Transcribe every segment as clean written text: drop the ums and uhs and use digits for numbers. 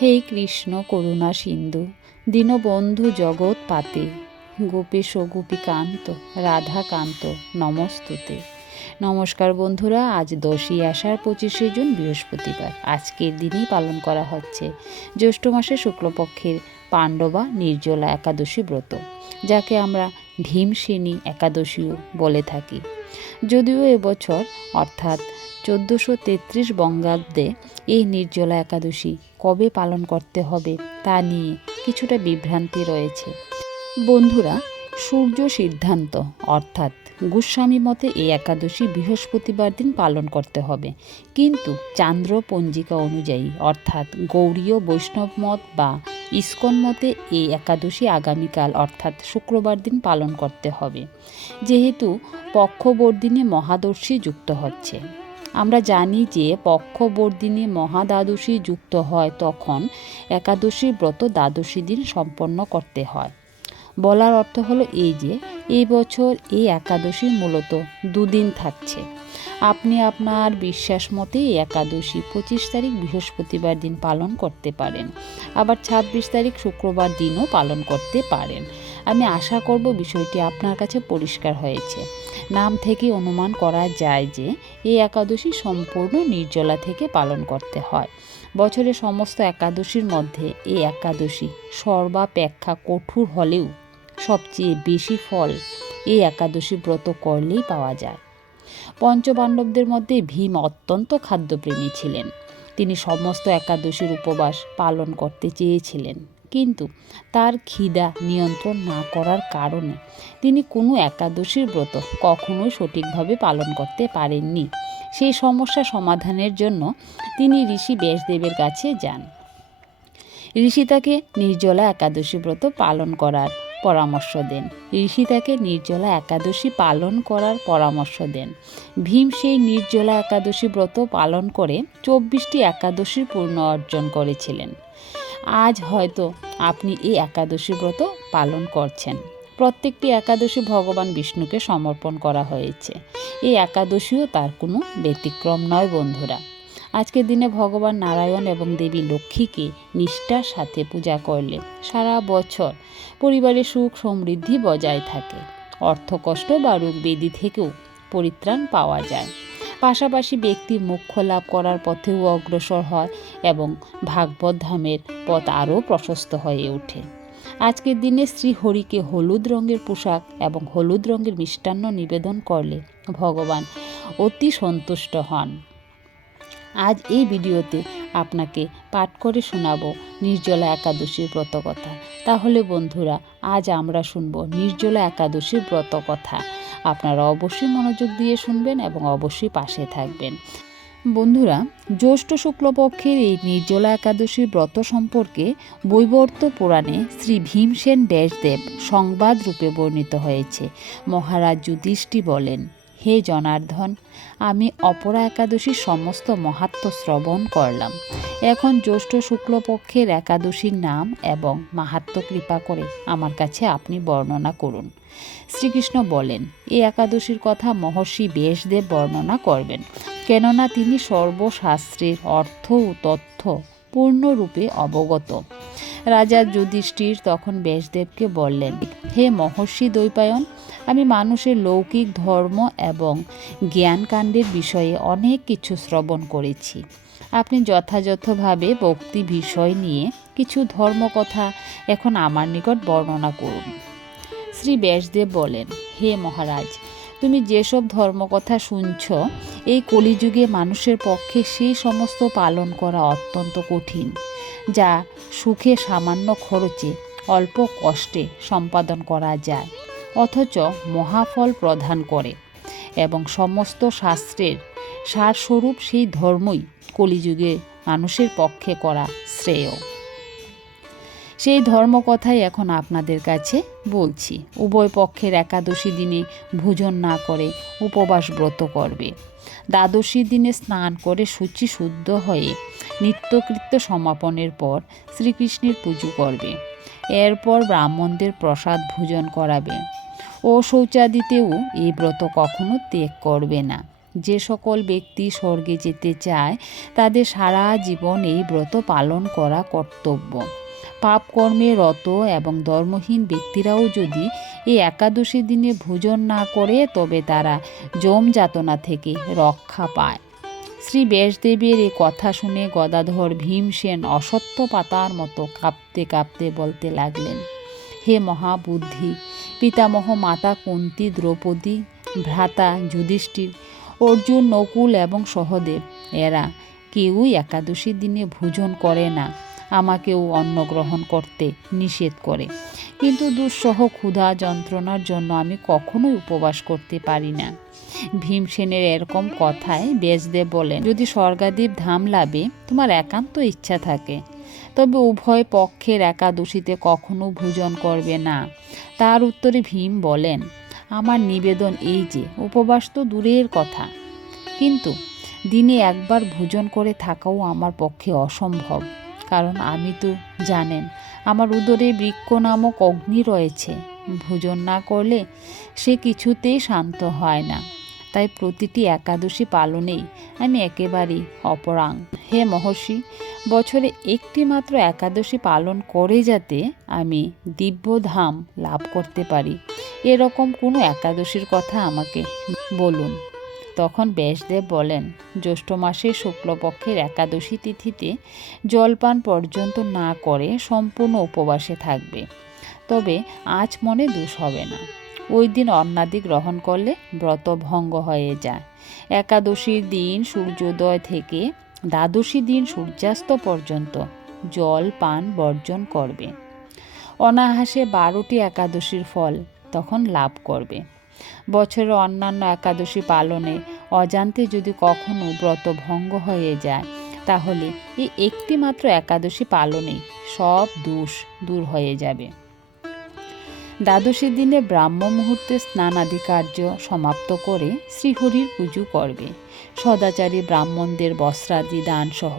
হে কৃষ্ণ করুণা সিন্ধু দীনবন্ধু জগৎ পাতে গোপেশ গোপীকান্ত রাধাকান্ত নমস্তুতে। নমস্কার বন্ধুরা, আজ 10ই আষাঢ় 25শে জুন বৃহস্পতিবার। আজকের দিনেই পালন করা হচ্ছে জ্যৈষ্ঠ মাসের শুক্লপক্ষের পাণ্ডবা নির্জলা একাদশী ব্রত, যাকে আমরা ভীমসেনী একাদশীও বলে থাকি। যদিও এবছর অর্থাৎ 1433 বঙ্গাব্দে এই নির্জলা একাদশী কবে পালন করতে হবে তা নিয়ে কিছুটা বিভ্রান্তি রয়েছে। বন্ধুরা, সূর্য সিদ্ধান্ত অর্থাৎ গোস্বামী মতে এই একাদশী বৃহস্পতিবার দিন পালন করতে হবে, কিন্তু চান্দ্র পঞ্জিকা অনুযায়ী অর্থাৎ গৌড়ীয় বৈষ্ণব মত বা ইস্কন মতে এই একাদশী আগামীকাল অর্থাৎ শুক্রবার দিন পালন করতে হবে, যেহেতু পক্ষবর্ধিনী মহাদর্শী যুক্ত হচ্ছে। আমরা জানি যে পক্ষবর্ধিনী মহাদ্বাদশী যুক্ত হয় তখন একাদশী ব্রত দ্বাদশী দিন সম্পন্ন করতে হয়। বলার অর্থ হলো এই যে এই বছর এই একাদশী মূলত দুদিন থাকছে। আপনি আপনার বিশ্বাস মতে এই একাদশী 25 তারিখ বৃহস্পতিবার দিন পালন করতে পারেন, আবার 26 তারিখ শুক্রবার দিনও পালন করতে পারেন। আমি আশা করব বিষয়টি আপনার কাছে পরিষ্কার হয়েছে। নাম থেকে অনুমান করা যায় যে এই একাদশী সম্পূর্ণ নির্জলা থেকে পালন করতে হয়। বছরের সমস্ত একাদশীর মধ্যে এই একাদশী সর্বাপেক্ষা কঠোর হলেও সবচেয়ে বেশি ফল এই একাদশী ব্রত করলেই পাওয়া যায়। পঞ্চপাণ্ডবদের মধ্যে ভীম অত্যন্ত খাদ্যপ্রেমী ছিলেন। তিনি সমস্ত একাদশীর উপবাস পালন করতে চেয়েছিলেন, কিন্তু তার খিদা নিয়ন্ত্রণ না করার কারণে তিনি কোনো একাদশীর ব্রত কখনোই সঠিকভাবে পালন করতে পারেননি। সেই সমস্যা সমাধানের জন্য তিনি ঋষি ব্যাসদেবের কাছে যান। ঋষি তাকে নির্জলা একাদশী ব্রত পালন করার পরামর্শ দেন। ভীম সেই নির্জলা একাদশী ব্রত পালন করে 24টি একাদশীর পূর্ণ অর্জন করেছিলেন। আজ হয়তো আপনি এই একাদশী ব্রত পালন করছেন। প্রত্যেকটি একাদশী ভগবান বিষ্ণুকে সমর্পণ করা হয়েছে। এই একাদশীও তার কোনো ব্যতিক্রম নয়। বন্ধুরা, আজকের দিনে ভগবান নারায়ণ এবং দেবী লক্ষ্মীকে নিষ্ঠার সাথে পূজা করলে সারা বছর পরিবারে সুখ সমৃদ্ধি বজায় থাকে, অর্থকষ্ট বা রোগ ব্যাধি থেকেও পরিত্রাণ পাওয়া যায়। পাশাপাশি ব্যক্তি মোক্ষ লাভ করার পথেও অগ্রসর হয় এবং ভাগবত ধামের পথ আরও প্রশস্ত হয়ে ওঠে। আজকের দিনে শ্রীহরিকে হলুদ রঙের পোশাক এবং হলুদ রঙের মিষ্টান্ন নিবেদন করলে ভগবান অতি সন্তুষ্ট হন। আজ এই ভিডিওতে আপনাকে পাঠ করে শোনাবো নির্জলা একাদশীর ব্রত কথা। তাহলে বন্ধুরা, আজ আমরা শুনবো নির্জলা একাদশীর ব্রত কথা। আপনারা অবশ্যই মনোযোগ দিয়ে শুনবেন এবং অবশ্যই পাশে থাকবেন। বন্ধুরা, জ্যৈষ্ঠ শুক্লপক্ষের এই নির্জলা একাদশীর ব্রত সম্পর্কে বৈবর্ত পুরাণে শ্রী ভীমসেন ব্যাসদেব সংবাদ রূপে বর্ণিত হয়েছে। মহারাজ যুধিষ্ঠির বলেন, হে জনার্দন, আমি অপরা একাদশীর সমস্ত মাহাত্ম্য শ্রবণ করলাম। এখন জ্যৈষ্ঠ শুক্লপক্ষের একাদশীর নাম এবং মাহাত্ম্য কৃপা করে আমার কাছে আপনি বর্ণনা করুন। শ্রীকৃষ্ণ বলেন, এই একাদশীর কথা মহর্ষি ব্যাসদেব বর্ণনা করবেন, কেননা তিনি সর্বশাস্ত্রের অর্থ ও তথ্য পূর্ণরূপে অবগত। রাজা যুধিষ্ঠির তখন ব্যাসদেবকে বললেন, হে মহর্ষি দ্বৈপায়ন, আমি মানুষের লৌকিক ধর্ম এবং জ্ঞানকাণ্ডের বিষয়ে অনেক কিছু শ্রবণ করেছি। আপনি যথাযথভাবে ভক্তি বিষয় নিয়ে কিছু ধর্মকথা এখন আমার নিকট বর্ণনা করুন। শ্রী ব্যাসদেব বলেন, হে মহারাজ, তুমি যেসব ধর্মকথা শুনছ, এই কলিযুগে মানুষের পক্ষে সেই সমস্ত পালন করা অত্যন্ত কঠিন, যা সুখে সামান্য খরচে অল্প কষ্টে সম্পাদন করা যায়, অথচ মহাফল প্রদান করে, এবং সমস্ত শাস্ত্রের সারস্বরূপ সেই ধর্মই কলিযুগে মানুষের পক্ষে করা শ্রেয়। সেই ধর্মকথাই এখন আপনাদের কাছে বলছি। উভয় পক্ষের একাদশী দিনে ভোজন না করে উপবাস ব্রত করবে। দ্বাদশী দিনে স্নান করে শুচি শুদ্ধ হয়ে নিত্যকৃত্য সমাপনের পর শ্রীকৃষ্ণের পুজো করবে। এরপর ব্রাহ্মণদের প্রসাদ ভোজন করাবে ও শৌচাদিতেও এই ব্রত কখনো ত্যাগ করবে না। যে সকল ব্যক্তি স্বর্গে যেতে চায় তাদের সারা জীবন এই ব্রত পালন করা কর্তব্য। পাপকর্মে রত এবং ধর্মহীন ব্যক্তিরাও যদি এই একাদশী দিনে ভোজন না করে তবে তারা যম যাতনা থেকে রক্ষা পায়। শ্রী ব্যাসদেবের এই কথা শুনে গদাধর ভীমসেন অশ্বত্থ পাতার মতো কাঁপতে কাঁপতে বলতে লাগলেন, হে মহাবুদ্ধি, পিতামহ মাতা কুন্তী, দ্রৌপদী, ভ্রাতা যুধিষ্ঠির, অর্জুন, নকুল এবং সহদেব এরা কেউই একাদশীর দিনে ভোজন করে না। আমাকেও অন্ন গ্রহণ করতে নিষেধ করে, কিন্তু দুঃসহ ক্ষুধা যন্ত্রণার জন্য আমি কখনোই উপবাস করতে পারি না। ভীমসেনের এরকম কথায় ব্যাসদেব বলেন, যদি স্বর্গাদীপ ধাম লাভে তোমার একান্ত ইচ্ছা থাকে তবে উভয় পক্ষের একাদশীতে কখনো ভোজন করবে না। তার উত্তরে ভীম বলেন, আমার নিবেদন এই যে উপবাস তো দূরের কথা, কিন্তু দিনে একবার ভোজন করে থাকাও আমার পক্ষে অসম্ভব। কারণ আমি তো জানেন আমার উদরে বৃক্ষ নামক অগ্নি রয়েছে, ভোজন না করলে সে কিছুতেই শান্ত হয় না। তাই প্রতিটি একাদশী পালনেই আমি একেবারেই অপরাং। হে মহর্ষি, বছরে একটি মাত্র একাদশী পালন করে যাতে আমি দিব্যধাম লাভ করতে পারি, এরকম কোনো একাদশীর কথা আমাকে বলুন। তখন ব্যাসদেব বলেন, জ্যৈষ্ঠ মাসের শুক্লপক্ষের একাদশী তিথিতে জলপান পর্যন্ত না করে সম্পূর্ণ উপবাসে থাকবে, তবে আজ মনে দোষ হবে না। ওই দিন অন্নাদি গ্রহণ করলে ব্রত ভঙ্গ হয়ে যায়। একাদশীর দিন সূর্যোদয় থেকে দ্বাদশী দিন সূর্যাস্ত পর্যন্ত জল পান বর্জন করবে। অনায়াসে 12টি একাদশীর ফল তখন লাভ করবে। বছরের অন্যান্য একাদশী পালনে অজান্তে যদি কখনো ব্রত ভঙ্গ হয়ে যায় তাহলে এই একটি মাত্র একাদশী পালনেই সব দোষ দূর হয়ে যাবে। দ্বাদশী দিনে ব্রাহ্ম মুহূর্তে স্নানাদি কার্য সমাপ্ত করে শ্রীহরির পুজো করবে। সদাচারী ব্রাহ্মণদের বস্ত্রাদি দানসহ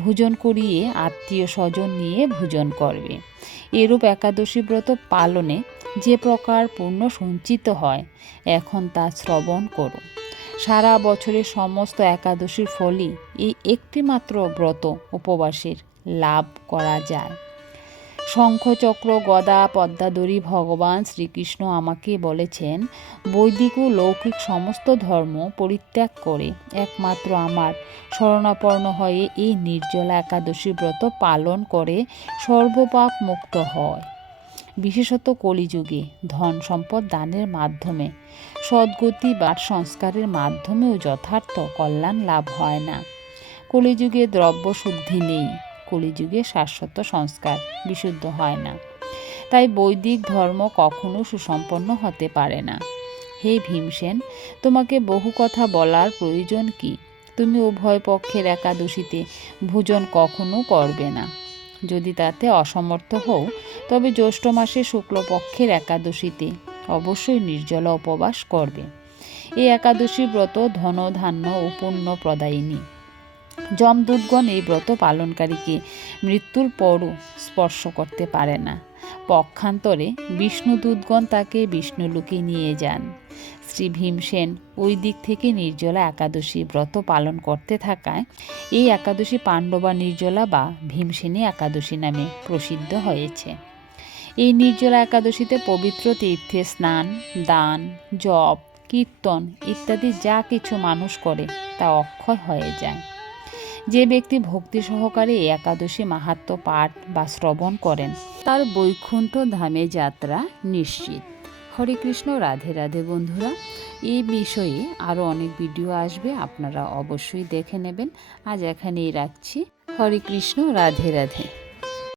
ভোজন করিয়ে আত্মীয় স্বজন নিয়ে ভোজন করবে। এরূপ একাদশী ব্রত পালনে যে প্রকার পুণ্য সঞ্চিত হয় এখন তা শ্রবণ করো। সারা বছরের সমস্ত একাদশীর ফলই এই একটি মাত্র ব্রত উপবাসের লাভ করা যায়। শঙ্খচক্র গদা পদ্মাধরী ভগবান শ্রীকৃষ্ণ আমাকে বলেছেন, বৈদিক ও লৌকিক সমস্ত ধর্ম পরিত্যাগ করে একমাত্র আমার শরণাপন্ন হয়ে এই নির্জলা একাদশী ব্রত পালন করে সর্বপাপ মুক্ত হয়। বিশেষত কলিযুগে ধন সম্পদ দানের মাধ্যমে, সদ্গতি বা সংস্কারের মাধ্যমেও যথার্থ কল্যাণ লাভ হয় না। কলিযুগে দ্রব্য শুদ্ধি নেই, কলিযুগে শাশ্বত সংস্কার বিশুদ্ধ হয় না। তাই বৈদিক ধর্ম কখনো সুসম্পন্ন হতে পারে না। হে ভীমসেন, তোমাকে বহু কথা বলার প্রয়োজন কি? তুমি উভয় পক্ষের একাদশীতে ভোজন কখনো করবে না। যদি তাতে অসমর্থ হও তবে জ্যৈষ্ঠ মাসে শুক্লপক্ষের একাদশীতে অবশ্যই নির্জলা উপবাস করবে। এই একাদশী ব্রত ধন ধান্য ও পুণ্য প্রদায়িনী। যমদূতগণ এই ব্রত পালনকারীকে মৃত্যুর পরও স্পর্শ করতে পারে না। পক্ষান্তরে বিষ্ণুদূতগণ তাকে বিষ্ণুলোকে নিয়ে যান। শ্রী ভীমসেন ওই দিক থেকে নির্জলা একাদশী ব্রত পালন করতে থাকায় এই একাদশী পাণ্ডবা নির্জলা বা ভীমসেনী একাদশী নামে প্রসিদ্ধ হয়েছে। এই নির্জলা একাদশীতে পবিত্র তীর্থে স্নান, দান, জপ, কীর্তন ইত্যাদি যা কিছু মানুষ করে তা অক্ষয় হয়ে যায়। যে ব্যক্তি ভক্তি সহকারে এই একাদশী মাহাত্ম্য পাঠ বা শ্রবণ করেন তার বৈকুণ্ঠ ধামে যাত্রা নিশ্চিত। হরে কৃষ্ণ, রাধে রাধে বন্ধুরা। এই বিষয়ে আরও অনেক ভিডিও আসবে, আপনারা অবশ্যই দেখে নেবেন। আজ এখানেই রাখছি। হরে কৃষ্ণ, রাধে রাধে।